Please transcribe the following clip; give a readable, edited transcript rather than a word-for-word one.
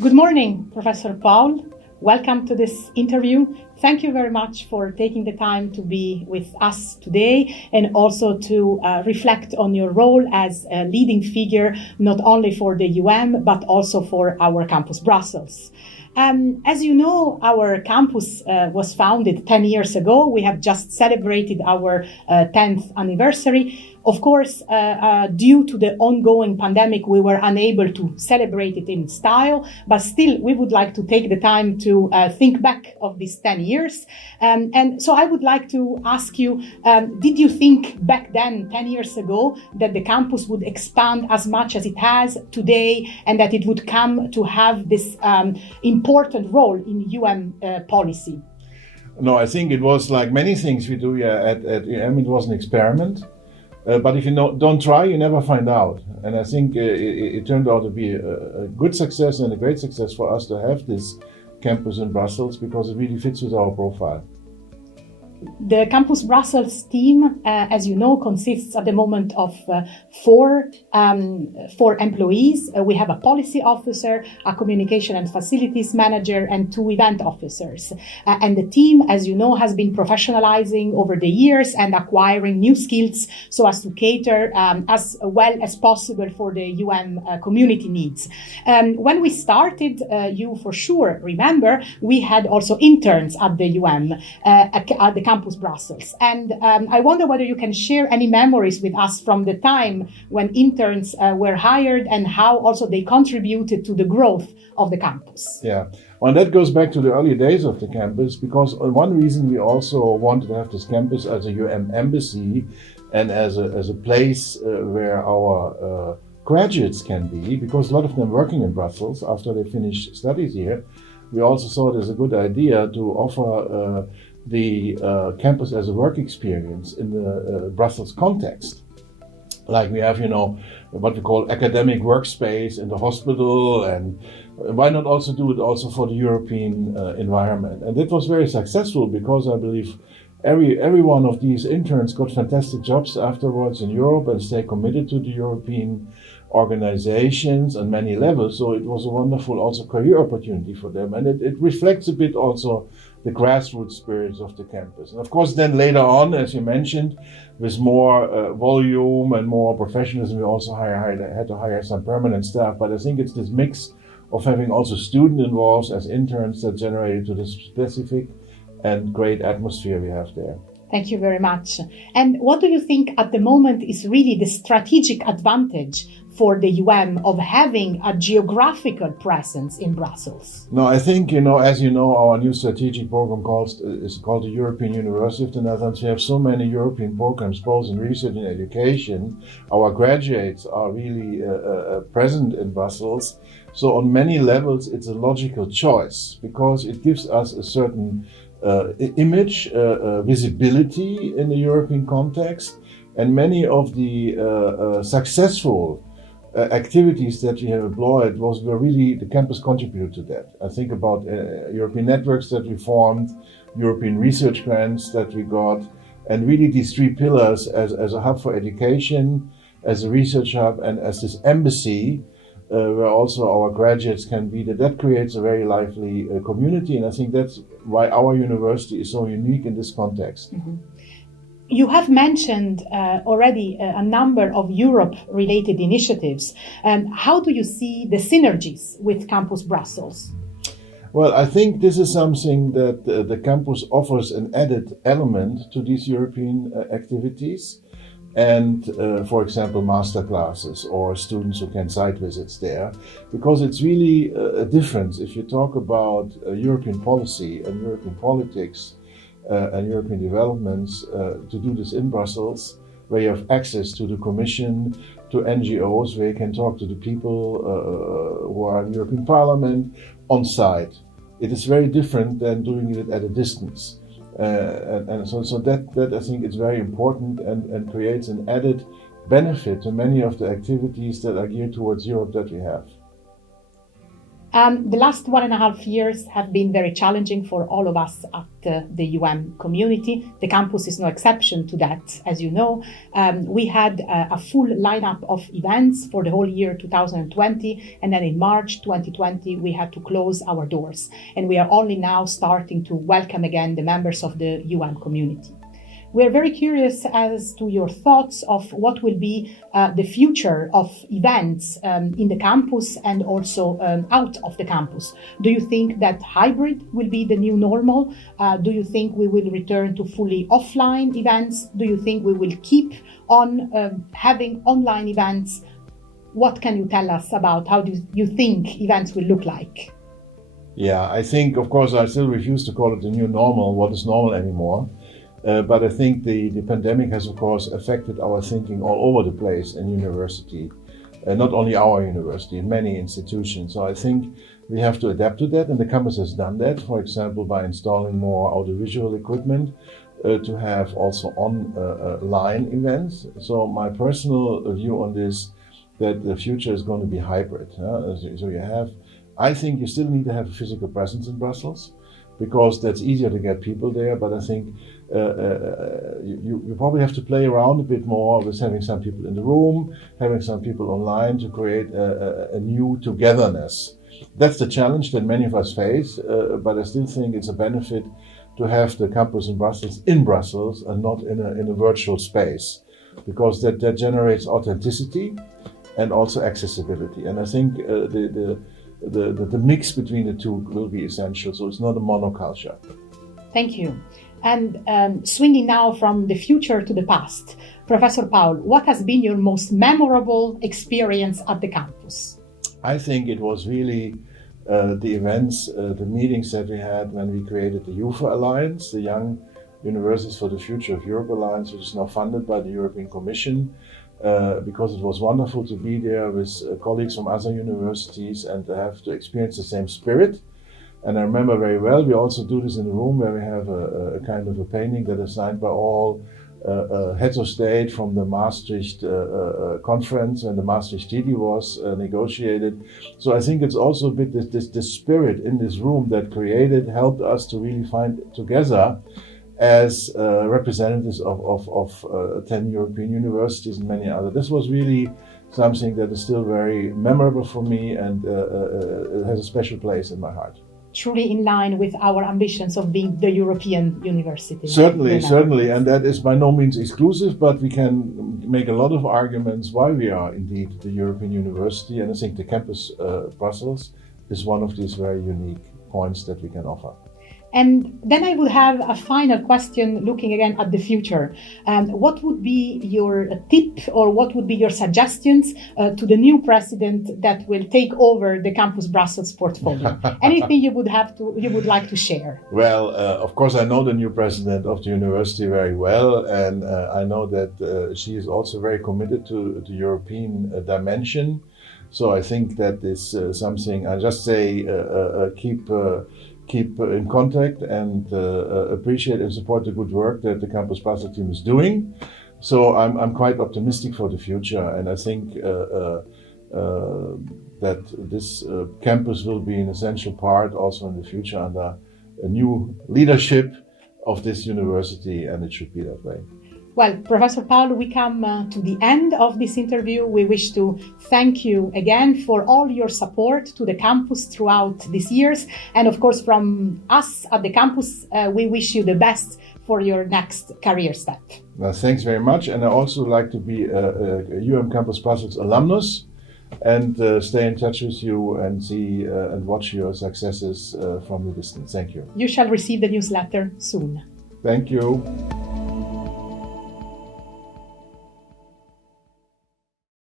Good morning, Professor Paul. Welcome to this interview. Thank you very much for taking the time to be with us today and also to reflect on your role as a leading figure, not only for the but also for our campus Brussels. As you know, our campus was founded 10 years ago. We have just celebrated our 10th anniversary. Of course, due to the ongoing pandemic, we were unable to celebrate it in style, but still we would like to take the time to think back of these 10 years. And so I would like to ask you, did you think back then, 10 years ago, that the campus would expand as much as it has today and that it would come to have this important role in policy? No, I think it was like many things we do at it was an experiment. But if you don't try, you never find out. And I think it turned out to be a good success and a great success for us to have this campus in Brussels because it really fits with our profile. The Campus Brussels team, as you know, consists at the moment of four employees. We have a policy officer, a communication and facilities manager, and 2 event officers. And the team, as you know, has been professionalizing over the years and acquiring new skills so as to cater as well as possible for the community needs. When we started, you for sure remember, we had also interns at the at the Campus Brussels. And I wonder whether you can share any memories with us from the time when interns were hired and how also they contributed to the growth of the campus. Yeah, well, that goes back to the early days of the campus because one reason we also wanted to have this campus as a embassy and as a place where our graduates can be, because a lot of them working in Brussels after they finish studies here. We also saw it as a good idea to offer the campus as a work experience in the Brussels context. Like we have, what we call academic workspace in the hospital, and why not also do it also for the European environment? And that was very successful because I believe every one of these interns got fantastic jobs afterwards in Europe and stay committed to the European organizations on many levels. So it was a wonderful also career opportunity for them. And it reflects a bit also the grassroots spirits of the campus. And of course, then later on, as you mentioned, with more volume and more professionalism, we also had to hire some permanent staff. But I think it's this mix of having also students involved as interns that generated to this specific and great atmosphere we have there. Thank you very much. And what do you think at the moment is really the strategic advantage for the of having a geographical presence in Brussels? No, I think, as you know, our new strategic program is called the European University of the Netherlands. We have so many European programs, both in research and education. Our graduates are really present in Brussels. So on many levels, it's a logical choice because it gives us a certain image, visibility in the European context, and many of the successful activities that we have employed were really the campus contributed to that. I think about European networks that we formed, European research grants that we got, and really these 3 pillars as a hub for education, as a research hub, and as this embassy where also our graduates can be, that creates a very lively community. And I think that's why our university is so unique in this context. Mm-hmm. You have mentioned already a number of Europe-related initiatives. How do you see the synergies with Campus Brussels? Well, I think this is something that the campus offers an added element to these European activities. And for example, master classes or students who can site visits there, because it's really a difference if you talk about European policy and European politics and European developments to do this in Brussels, where you have access to the Commission, to NGOs, where you can talk to the people who are in European Parliament on site. It is very different than doing it at a distance. And so that I think is very important and creates an added benefit to many of the activities that are geared towards Europe that we have. The last 1.5 years have been very challenging for all of us at the community. The campus is no exception to that, as you know. We had a full lineup of events for the whole year 2020, and then in March 2020 we had to close our doors, and we are only now starting to welcome again the members of the community. We're very curious as to your thoughts of what will be the future of events in the campus and also out of the campus. Do you think that hybrid will be the new normal? Do you think we will return to fully offline events? Do you think we will keep on having online events? What can you tell us about how do you think events will look like? Yeah, I think, of course, I still refuse to call it the new normal. What is normal anymore? But I think the pandemic has, of course, affected our thinking all over the place in university, not only our university, in many institutions. So I think we have to adapt to that, and the campus has done that, for example, by installing more audiovisual equipment to have also online events. So my personal view on this, that the future is going to be hybrid. So you have, I think you still need to have a physical presence in Brussels, because that's easier to get people there. But I think you probably have to play around a bit more with having some people in the room, having some people online to create a new togetherness. That's the challenge that many of us face, but I still think it's a benefit to have the campus in Brussels and not in a virtual space, because that generates authenticity and also accessibility. And I think the mix between the two will be essential, so it's not a monoculture. Thank you. And swinging now from the future to the past, Professor Paul, what has been your most memorable experience at the campus? I think it was really the events, the meetings that we had when we created the UFA Alliance, the Young Universities for the Future of Europe Alliance, which is now funded by the European Commission. Because it was wonderful to be there with colleagues from other universities and to have to experience the same spirit. And I remember very well, we also do this in a room where we have a kind of a painting that is signed by all heads of state from the Maastricht conference when the Maastricht Treaty was negotiated. So I think it's also a bit this spirit in this room that helped us to really find together as representatives of 10 European universities and many others. This was really something that is still very memorable for me, and it has a special place in my heart. Truly in line with our ambitions of being the European university. Certainly, and that is by no means exclusive, but we can make a lot of arguments why we are indeed the European university, and I think the campus Brussels is one of these very unique points that we can offer. And then I would have a final question looking again at the future. What would be your tip or what would be your suggestions to the new president that will take over the Campus Brussels portfolio? Anything you would like to share? Well, of course, I know the new president of the university very well, and I know that she is also very committed to the European dimension. So I think that is something I just say keep in contact and appreciate and support the good work that the Campus Brussels team is doing. So I'm quite optimistic for the future, and I think that this campus will be an essential part also in the future under a new leadership of this university, and it should be that way. Well, Professor Paul, we come to the end of this interview. We wish to thank you again for all your support to the campus throughout these years. And of course, from us at the campus, we wish you the best for your next career step. Well, thanks very much. And I also like to be a Campus Brussels alumnus and stay in touch with you and see and watch your successes from the distance. Thank you. You shall receive the newsletter soon. Thank you.